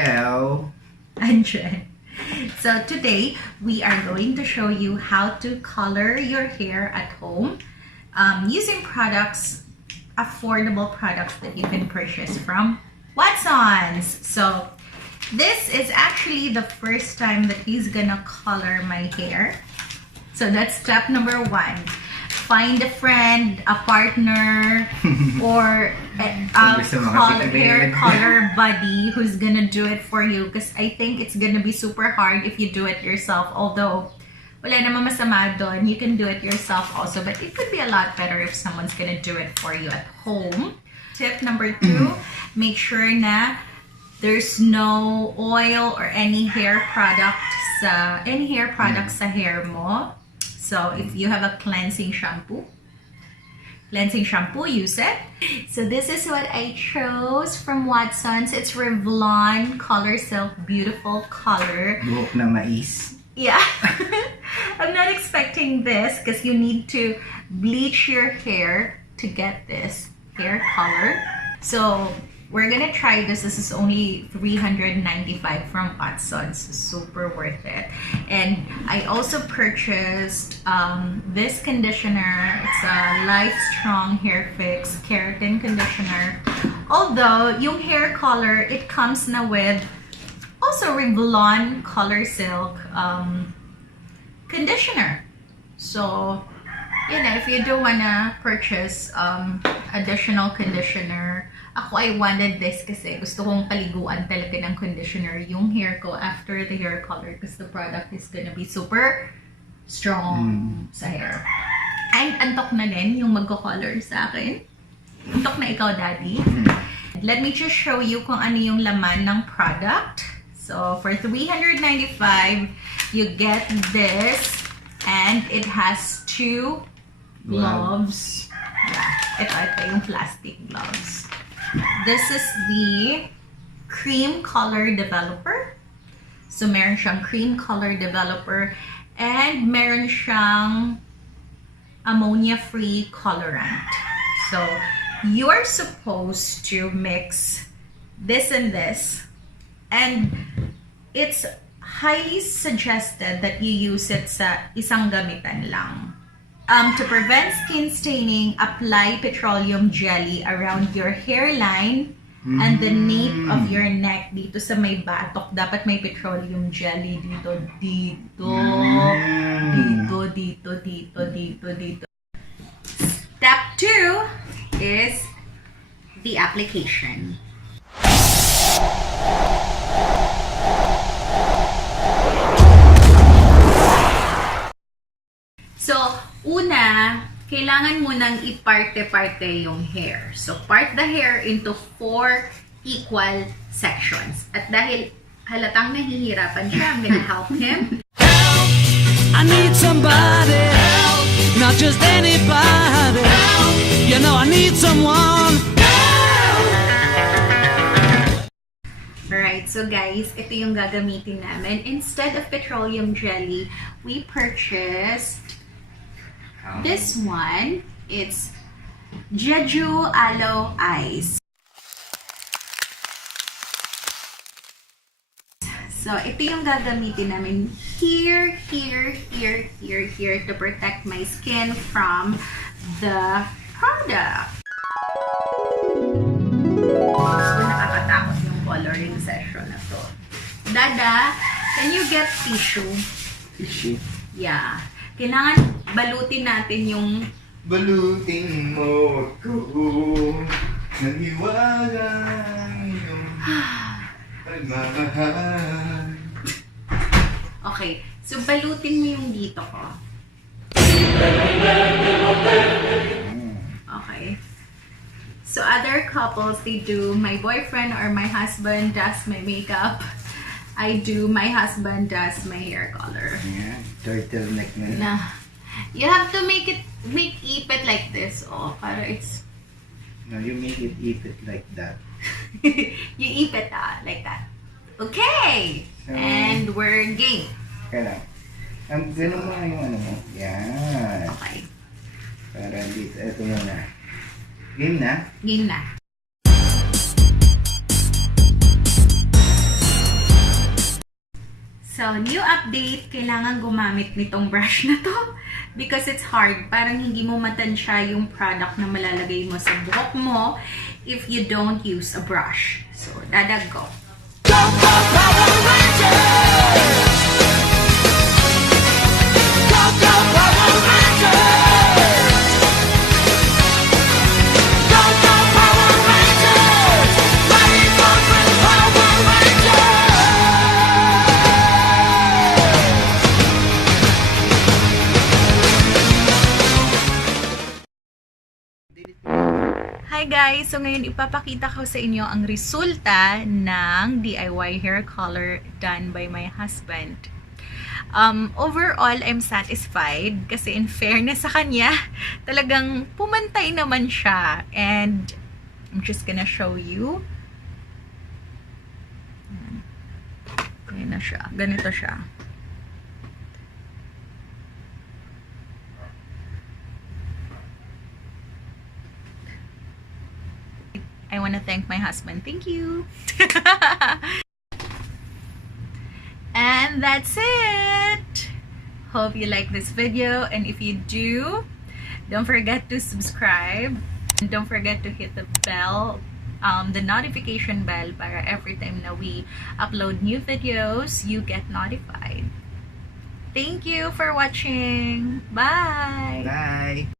Hello! Andren. So today, we are going to show you how to color your hair at home using products, affordable products that you can purchase from Watsons. So this is actually the first time that he's gonna color my hair. So that's step number one. Find a friend, a partner, or a hair color buddy who's gonna do it for you. Because I think it's gonna be super hard if you do it yourself. Although, wala naman masama doon. You can do it yourself also. But it could be a lot better if someone's gonna do it for you at home. Tip number two, make sure na there's no oil or any hair products sa hair mo. So if you have a cleansing shampoo, use it. So this is what I chose from Watsons. It's Revlon Color Silk, beautiful color. Buhok na mais. Yeah. I'm not expecting this because you need to bleach your hair to get this hair color. So we're gonna try this. This is only $395 from Watsons. Super worth it. And I also purchased this conditioner. It's a Life Strong Hair Fix Keratin Conditioner. Although, yung hair color, it comes na with also Revlon Color Silk conditioner. So, you know, if you do wanna purchase additional conditioner, ako, I wanted this kasi gusto kong paliguan talaga ng conditioner yung hair ko after the hair color because the product is gonna be super strong sa hair. And antok na din yung magko-color sa akin. Antok na ikaw, Daddy. Let me just show you kung ano yung laman ng product. So, for $395, you get this and it has two gloves. Yeah, ito yung plastic gloves. This is the cream color developer. So, meron siyang cream color developer and meron siyang ammonia-free colorant. So, you are supposed to mix this and this. And it's highly suggested that you use it sa isang gamitan lang. To prevent skin staining, apply petroleum jelly around your hairline and the nape of your neck. Dito sa may batok, dapat may petroleum jelly dito. Step 2 is the application. So, una, kailangan mo nang iparte-parte yung hair. So, part the hair into 4 equal sections. At dahil halatang nahihirapan siya, I'm gonna help him. Help! I need somebody help! Not just anybody help! You know I need someone help! Alright, so guys, ito yung gagamitin namin. Instead of petroleum jelly, we purchased this one. It's Jeju Aloe Ice. So, ito yung gagamitin namin here to protect my skin from the product. So, nakakatakot yung coloring session na to. Dada, can you get tissue? Tissue? Yeah. Kailangan balutin natin yung... Balutin mo ako ng hiwagang iyong pagmamahal. Okay. So, balutin mo yung dito ko. Okay. So, other couples, they do, my boyfriend or my husband does my makeup. I do, my husband does my hair color. Yeah, turtleneck na. Na, you have to make ipit like this. Oh, para it's... No, you make it ipit like that. You ipit like that. Okay! So, and we're game. Kaya lang. Ganun mo na yung ano mo. Yan. Okay. Para dito. Ito muna. Game na? Game na. So, new update, kailangan gumamit nitong brush na to because it's hard. Parang hindi mo matansya yung product na malalagay mo sa buhok mo if you don't use a brush. So, dadag ko. Hi guys! So ngayon ipapakita ko sa inyo ang resulta ng DIY hair color done by my husband. Overall, I'm satisfied kasi in fairness sa kanya, talagang pumantay naman siya. And I'm just gonna show you. Ayan na siya. Ganito siya. I want to thank my husband. Thank you. And that's it. Hope you like this video. And if you do, don't forget to subscribe. And don't forget to hit the bell, the notification bell, para every time na we upload new videos, you get notified. Thank you for watching. Bye. Bye.